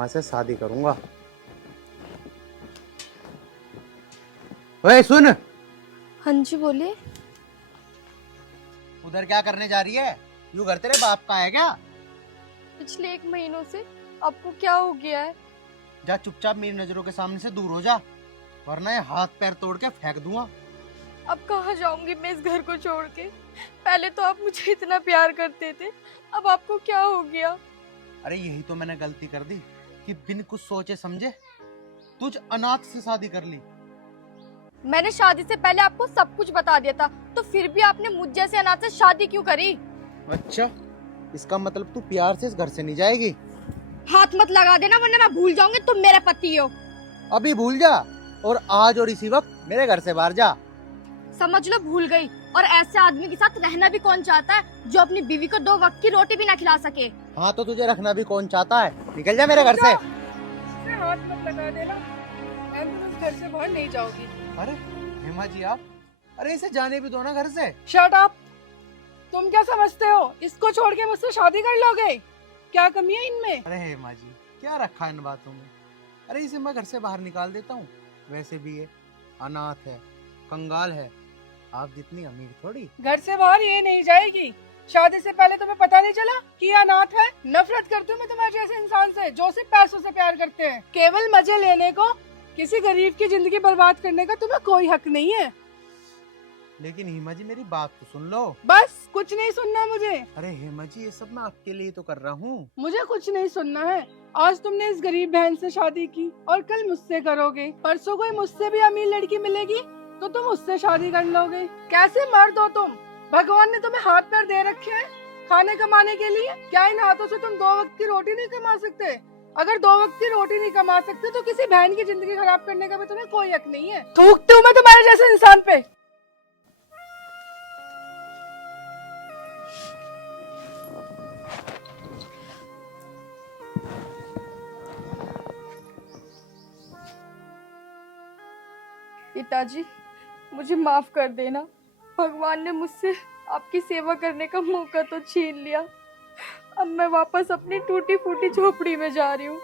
से शादी करूंगा। ओए सुन। हाँ जी बोलिए। उधर क्या करने जा रही है? यूं घर तेरे बाप का है क्या? पिछले 1 महीनों से आपको क्या हो गया है? जा चुपचाप मेरी नजरों के सामने से दूर हो जा, वरना ये हाथ पैर तोड़ के फेंक दूंगा। अब कहाँ जाऊंगी मैं इस घर को छोड़ के? पहले तो आप मुझे इतना प्यार करते थे, अब आपको क्या हो गया? अरे यही तो मैंने गलती कर दी कि बिन कुछ सोचे समझे तुझ अनाथ से शादी कर ली। मैंने शादी से पहले आपको सब कुछ बता दिया था, तो फिर भी आपने मुझ जैसे अनाथ से शादी क्यों करी? अच्छा, इसका मतलब तू प्यार से इस घर से नहीं जाएगी? हाथ मत लगा देना वरना मैं भूल जाऊंगी तुम मेरे पति हो। अभी भूल जा और आज और इसी वक्त मेरे घर से बाहर जा। समझ लो भूल गई। और ऐसे आदमी के साथ रहना भी कौन चाहता है जो अपनी बीवी को 2 वक्त की रोटी भी ना खिला सके? हाँ तो तुझे रखना भी कौन चाहता है? निकल जा मेरे घर से। हाथ मत लगा देना, मैं तो इस घर से बाहर नहीं जाऊंगी। अरे हेमा जी आप, अरे इसे जाने भी दो ना घर से। Shut up. तुम क्या समझते हो इसको छोड़ के मुझसे शादी कर लोगे? क्या कमी है इनमें? अरे हेमा जी क्या रखा इन बातों में? अरे इसे मैं घर से बाहर निकाल देता हूँ, वैसे भी ये अनाथ है, कंगाल है, आप जितनी अमीर थोड़ी। घर से बाहर ये नहीं जाएगी। शादी से पहले तुम्हें पता नहीं चला कि ये अनाथ है? नफरत करती हूँ मैं तुम्हारे जैसे इंसान से जो सिर्फ पैसों से प्यार करते हैं। केवल मजे लेने को, किसी गरीब की जिंदगी बर्बाद करने का तुम्हें कोई हक नहीं है। लेकिन हेमा जी मेरी बात तो सुन लो। बस कुछ नहीं सुनना मुझे। अरे हेमा जी ये सब मैं आपके लिए तो कर रहा हूँ। मुझे कुछ नहीं सुनना है। आज तुमने इस गरीब बहन से शादी की और कल मुझसे करोगे। परसों कोई मुझसे भी अमीर लड़की मिलेगी तो तुम उससे शादी कर लोगे। कैसे मर्द हो तुम? भगवान ने तुम्हें हाथ पैर दे रखे हैं खाने कमाने के लिए। क्या इन हाथों से तुम 2 वक्त की रोटी नहीं कमा सकते? अगर 2 वक्त की रोटी नहीं कमा सकते तो किसी बहन की जिंदगी खराब करने का भी तुम्हें कोई हक नहीं है। थूकती हूँ मैं तुम्हारे जैसे इंसान पे। पिताजी मुझे माफ कर देना। भगवान ने मुझसे आपकी सेवा करने का मौका तो छीन लिया। अब मैं वापस अपनी टूटी फूटी झोपड़ी में जा रही हूँ।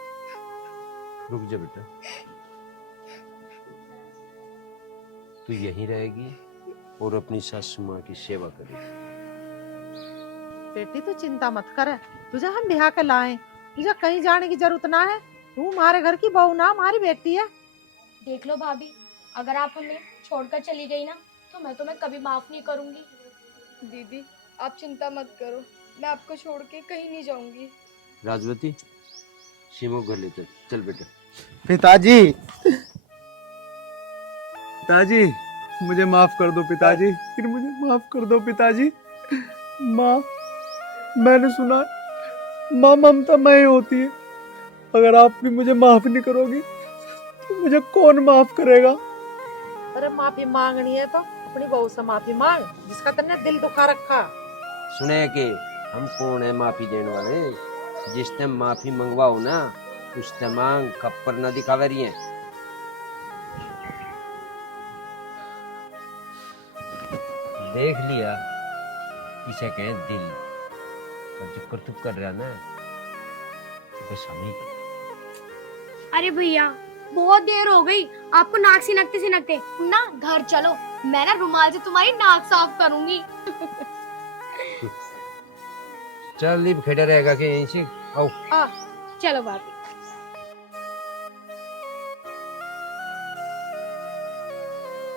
रुक जा बेटा, तू यहीं रहेगी और अपनी सासू माँ की सेवा करेगी। बेटी तू चिंता मत कर, तुझे हम ब्याह के लाए, तुझे कहीं जाने की जरूरत ना है। तू हमारे घर की बहू ना, हमारी बेटी है। देख लो भाभी, अगर आप हमें छोड़कर चली गई ना तो मैं तुम्हें कभी माफ नहीं करूंगी। दीदी आप चिंता मत करो, मैं आपको छोड़ के कहीं नहीं जाऊंगी। राजवती सीमो घर ले चल। चल बेटा। पिताजी, पिताजी मुझे माफ कर दो पिताजी, फिर मुझे माफ कर दो पिताजी। माँ, मैंने सुना माँ ममता मैं ही होती है। अगर आप भी मुझे माफ नहीं करोगी तो मुझे कौन माफ करेगा? अरे माफी मांगनी है तो अपनी बहू से माफी मांग जिसका तुमने दिल दुखा रखा। सुने के हम कौन है माफी देने वाले? जिसने माफी मंगवाओ ना उसने मांग खप्पर न दिखावे रही है। देख लिया, इसे कहें दिल। और जो करतूत कर रहा ना बस हम ही। अरे भैया बहुत देर हो गई, आपको नाक सिनकते तुम ना घर चलो, मैं ना रुमाल से तुम्हारी नाक साफ करूंगी। चल लिप खेड़ा रहेगा कि यहीं से आओ। चलो भाभी।